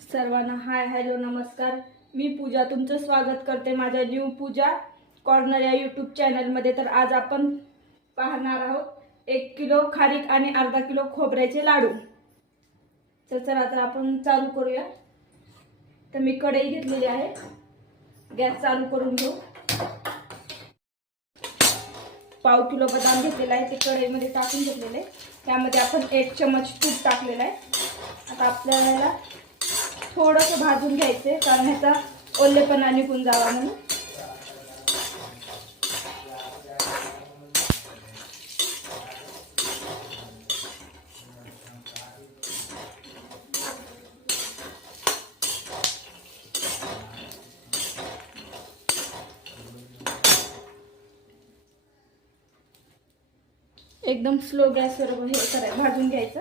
सर्वांना hi hello नमस्कार. मी पूजा तुमचं स्वागत करते माझ्या न्यू पूजा कॉर्नर या यूट्यूब चॅनलमध्ये तर आज आपण पाहणार आहोत एक किलो खारीक आणि अर्धा किलो खोबऱ्याचे लाडू. तर चला तर आपण चालू करूया. तर मी कढई घेतलेली आहे. गॅस चालू करून घेऊ. पाव किलो बदाम घेतलेला आहे ते कढईमध्ये टाकून घेतलेले आहे. त्यामध्ये आपण एक चमच तूप टाकलेला आहे. आता आपल्याला थोडंसं भाजून घ्यायचे कारण ह्याचा ओल्लेपणा निघून जावा म्हणून. एकदम स्लो गॅसवर हे कराय भाजून घ्यायचं.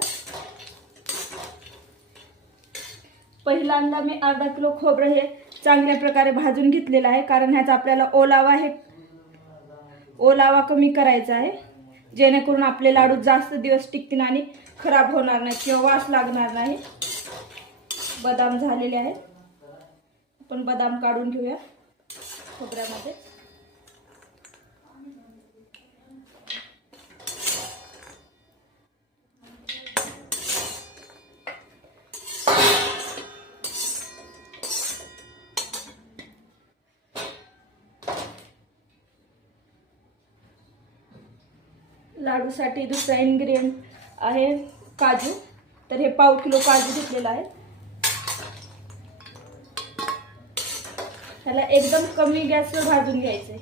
पहिल्यांदा मी अर्धा किलो खोबरं हे चांगल्या प्रकारे भाजून घेतलेलं आहे. कारण ह्याचा आपल्याला ओलावा हे ओलावा कमी करायचा आहे. जेणेकरून आपले लाडू जास्त दिवस टिकतील आणि खराब होणार नाही किंवा वास लागणार नाही. बदाम झालेले आहेत. आपण बदाम काढून घेऊया खोबऱ्यामध्ये. लाडूसाठी दुसरा इन्ग्रेडियंट आहे काजू. तर हे पाव किलो काजू घेतलेला आहे. ह्याला एकदम कमी गॅसवर भाजून घ्यायचे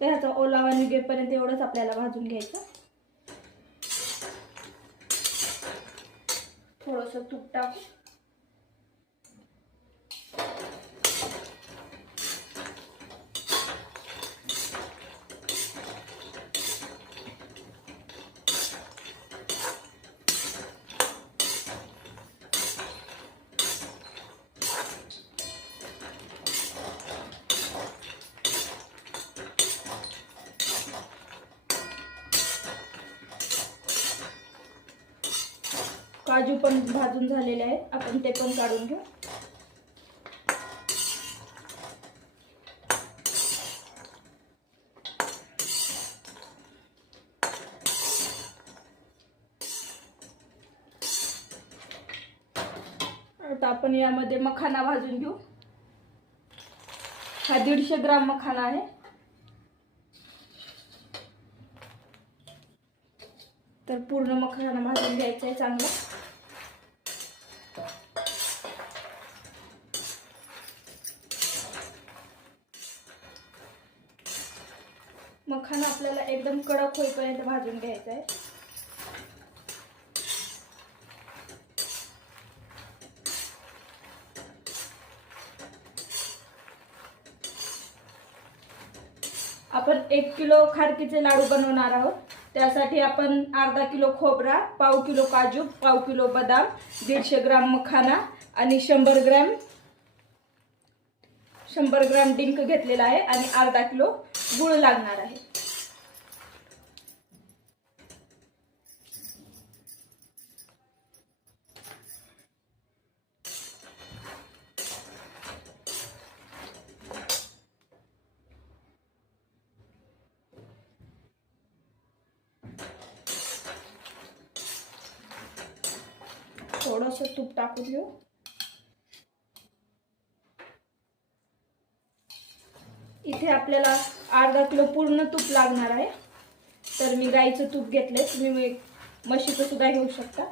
तर ह्याचा ओलावा निघेपर्यंत एवढंच आपल्याला भाजून घ्यायचं. थोडंसं तूप टाकू काजू पण भाजून झालेले आहेत. आपण ते पण काढून घेऊ. आता आपण यामध्ये मखाना भाजून घेऊ. हा दीडशे ग्राम मखाना आहे. तर पूर्ण मखाना भाजून घ्यायचा आहे चांगला. मखाना आपल्याला एकदम कडक होईपर्यंत भाजून घ्यायचा आहे. आपण एक किलो खारकीचे लाडू बनवणार आहोत. त्यासाठी आपण अर्धा किलो खोबरा पाव किलो काजू पाव किलो बदाम दीडशे ग्राम मखाना आणि शंभर ग्रॅम शंभर ग्राम डिंक घेतलेला आहे आणि अर्धा किलो गुळ लागणार आहे थोडंसं तूप टाकून घेऊ इथे आपल्याला अर्धा किलो पूर्ण तूप लागणार आहे. तर मी गाईचं तूप घेतलंय. तुम्ही म्हशीचं सुद्धा घेऊ शकता.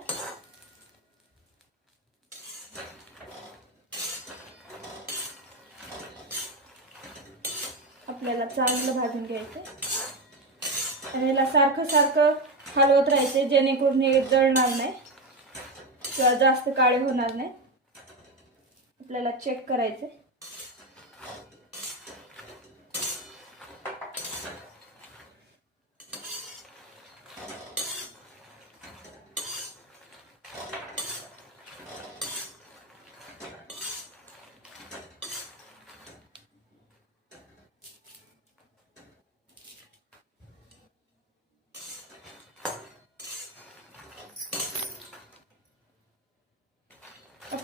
आपल्याला चांगलं भाजून घ्यायचं आणि याला सारखं सारखं हलवत राहायचे जेणेकरून हे जळणार नाही किंवा जास्त काळे होणार नाही. आपल्याला चेक करायचे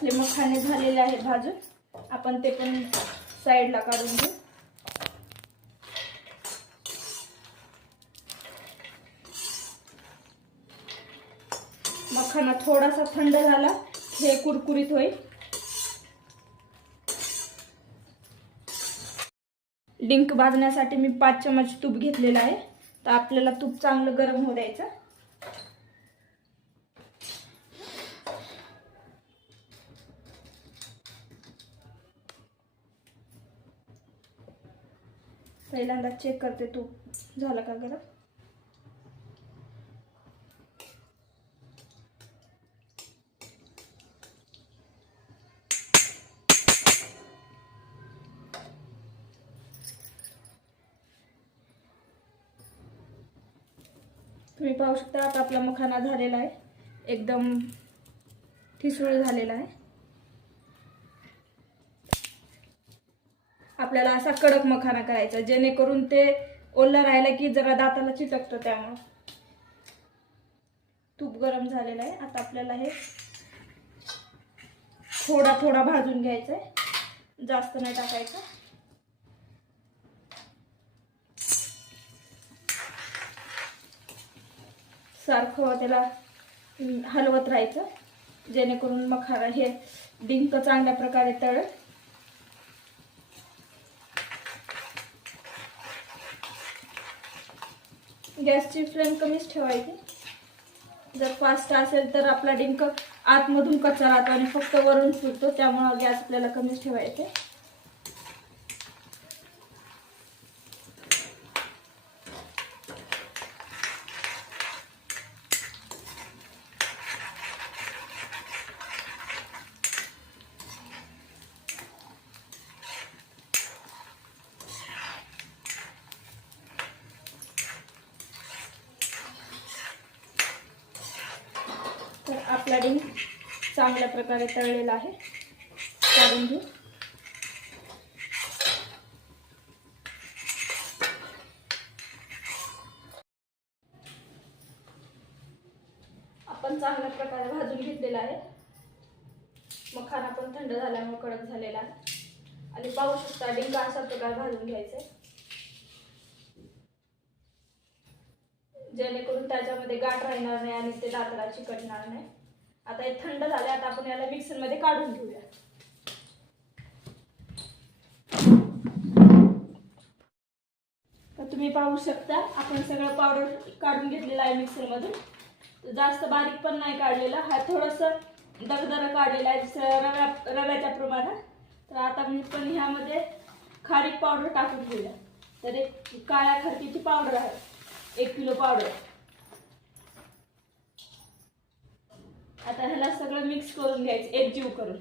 आपले मखाने झालेले आहेत भाजून. आपण ते पण साईडला काढून घेऊ. मखाना थोडासा थंड झाला हे कुरकुरीत होईल. डिंक भाजण्यासाठी मी पाच चमच तूप घेतलेलं आहे. तर आपल्याला तूप चांगलं गरम हो द्यायचं. पहिल्यांदा चेक करते तूप झालं का गरम? तुम्ही पाहू शकता आता आपला मखाना झालेला आहे. एकदम ठिसूळ झालेला आहे. आपल्याला असा कडक मखाना करायचा जेणेकरून ते ओला राहिला की जरा दाताला चिटकतं त्यामुळं. तूप गरम झालेलं आहे. आता आपल्याला हे थोडा थोडा भाजून घ्यायचा आहे जास्त नाही टाकायचं. सारखं त्याला हलवत राहायचं जेणेकरून मखाना हे डिंक चांगल्या प्रकारे तळेल. गॅसची फ्लेम कमीच ठेवायची. जर फास्ट असेल तर आपला डिंक आतमधून कच्चा राहतो आणि फक्त वरून सुटतो त्यामुळं गॅस आपल्याला कमीच ठेवायचे तर आपला चांगल्या प्रकारे तळलेला आहे. काढून घेऊ. आपण चांगल्या प्रकारे भाजून घेतलेला आहे. मखाना पण थंड झाल्यामुळे कडक झालेला आहे. आणि पाहू शकता डिंक अशा प्रकारे भाजून घ्यायचे जेणेकरून त्याच्यामध्ये गाठ राहणार नाही आणि ते दातडा चिकटणार नाही. आता हे थंड झाले आता आपण याला मिक्सरमध्ये काढून घेऊया. तर तुम्ही पाहू शकता आपण सगळं पावडर काढून घेतलेलं आहे मिक्सरमधून. जास्त बारीक पण नाही काढलेला हा थोडंसं दगदरा काढलेला आहे जसं रव्या रव्याच्या प्रमाणात. तर आता मी पण ह्यामध्ये खारीक पावडर टाकून घेऊया. तर एक काळ्या खरकीची पावडर आहे एक किलो पावडर आता ह्याला सगळं मिक्स करून घ्यायचं. एकजीव करून.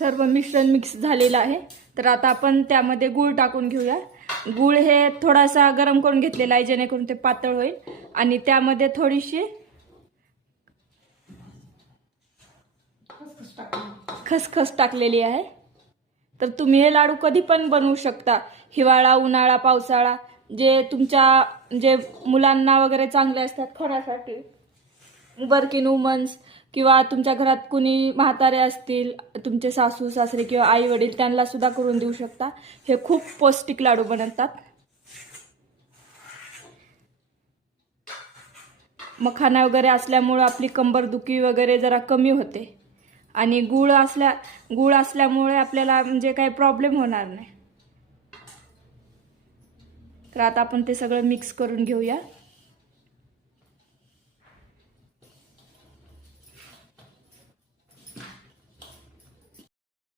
सर्व मिश्रण मिक्स झालेलं आहे. तर आता आपण त्यामध्ये गूळ टाकून घेऊया. गूळ हे थोडासा गरम करून घेतलेला आहे जेणेकरून ते पातळ होईल. आणि त्यामध्ये थोडीशी खसखस टाकलेली आहे. तर तुम्ही हे लाडू कधी पण बनवू शकता. हिवाळा उन्हाळा पावसाळा जे तुमच्या जे मुलांना वगैरे चांगले असतात खाण्यासाठी वर्किंग वुमन्स किंवा तुमच्या घरात कुणी म्हातारे असतील तुमचे सासू सासरे किंवा आई वडील त्यांना सुद्धा करून देऊ शकता. हे खूप पौष्टिक लाडू बनवतात मखाना वगैरे असल्यामुळं आपली कंबरदुखी वगैरे जरा कमी होते. आणि गुळ असल्या गुळ असल्यामुळे आपल्याला म्हणजे काही प्रॉब्लेम होणार नाही. तर आता आपण ते सगळं मिक्स करून घेऊया.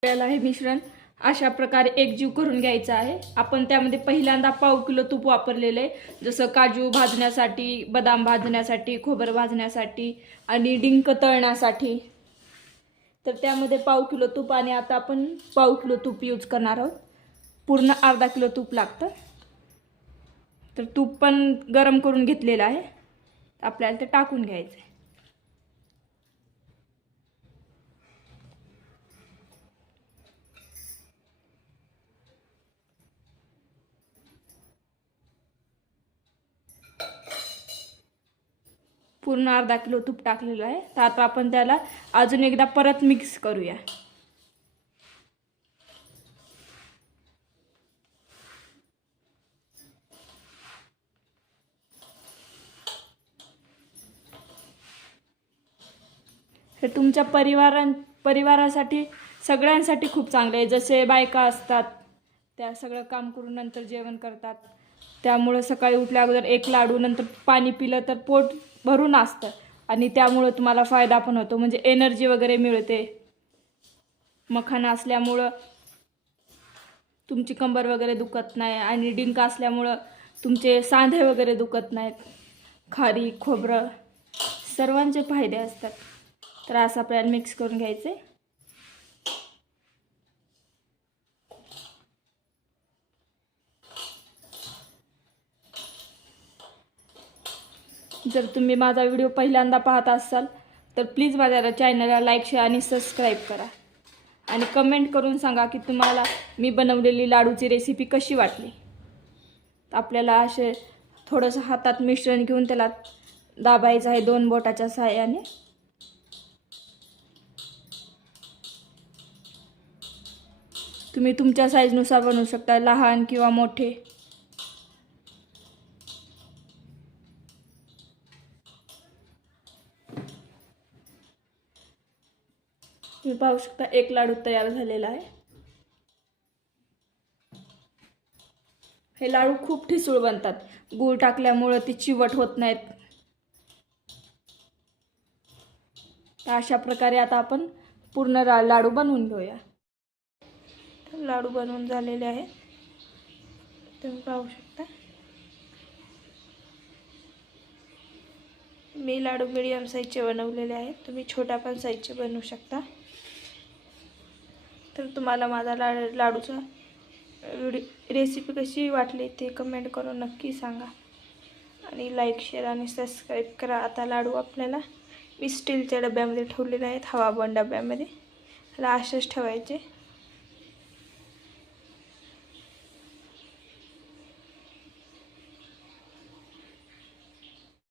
आपल्याला हे मिश्रण अशा प्रकारे एकजीव करून घ्यायचं आहे. आपण त्यामध्ये पहिल्यांदा पाव किलो तूप वापरलेलं आहे. जसं काजू भाजण्यासाठी बदाम भाजण्यासाठी खोबरं भाजण्यासाठी आणि डिंक तळण्यासाठी. तर त्यामध्ये पाव किलो तूप आणि आता आपण पाव किलो तूप यूज करणार आहोत. पूर्ण अर्धा किलो तूप लागतं. तर तूप पण गरम करून घेतलेलं आहे. आपल्याला ते टाकून घ्यायचं आहे पूर्ण अर्धा किलो तूप टाकलेलं आहे. तर आता आपण त्याला अजून एकदा परत मिक्स करूया. हे तुमच्या परिवारां परिवारासाठी सगळ्यांसाठी खूप चांगलं आहे. जसे बायका असतात त्या सगळं काम करून नंतर जेवण करतात. त्यामुळं सकाळी उठल्या अगोदर एक लाडू नंतर पाणी पिलं तर पोट भरून असतं. आणि त्यामुळं तुम्हाला फायदा पण होतो. म्हणजे एनर्जी वगैरे मिळते. मखाना असल्यामुळं तुमची कंबर वगैरे दुखत नाही. आणि डिंक असल्यामुळं तुमचे सांधे वगैरे दुखत नाहीत. खारी खोबरं सर्वांचे फायदे असतात. तर असा प्लॅन मिक्स करून घ्यायचे. जर तुम्ही माझा व्हिडिओ पहिल्यांदा पाहत असाल तर प्लीज माझ्या चॅनलला लाईक शेअर आणि सबस्क्राईब करा. आणि कमेंट करून सांगा की तुम्हाला मी बनवलेली लाडूची रेसिपी कशी वाटली. आपल्याला असे थोडंसं हातात मिश्रण घेऊन त्याला दाबायचं आहे दोन बोटाच्या सहाय्याने तुम्ही तुमच्या साईजनुसार बनवू शकता लहान किंवा मोठे. तुम्ही पाहू शकता एक लाडू तयार झालेला आहे. हे लाडू खूप ठिसूळ बनतात. गूळ टाकल्यामुळं ती चिवट होत नाहीत. तर अशा प्रकारे आता आपण पूर्ण रा लाडू बनवून घेऊया. तर लाडू बनवून झालेले आहे तुम्ही पाहू शकता. मी लाडू मिडियम साईजचे बनवलेले आहेत. तुम्ही छोट्या पण साईजचे बनवू शकता. तर तुम्हाला माझा ला लाडूचा व्हिडिओ रेसिपी कशी वाटली ते कमेंट करून नक्की सांगा. आणि लाईक शेअर आणि सबस्क्राईब करा. आता लाडू आपल्याला मी स्टीलच्या डब्यामध्ये ठेवलेले आहेत हवाबंद डब्यामध्ये. त्याला असेच ठेवायचे.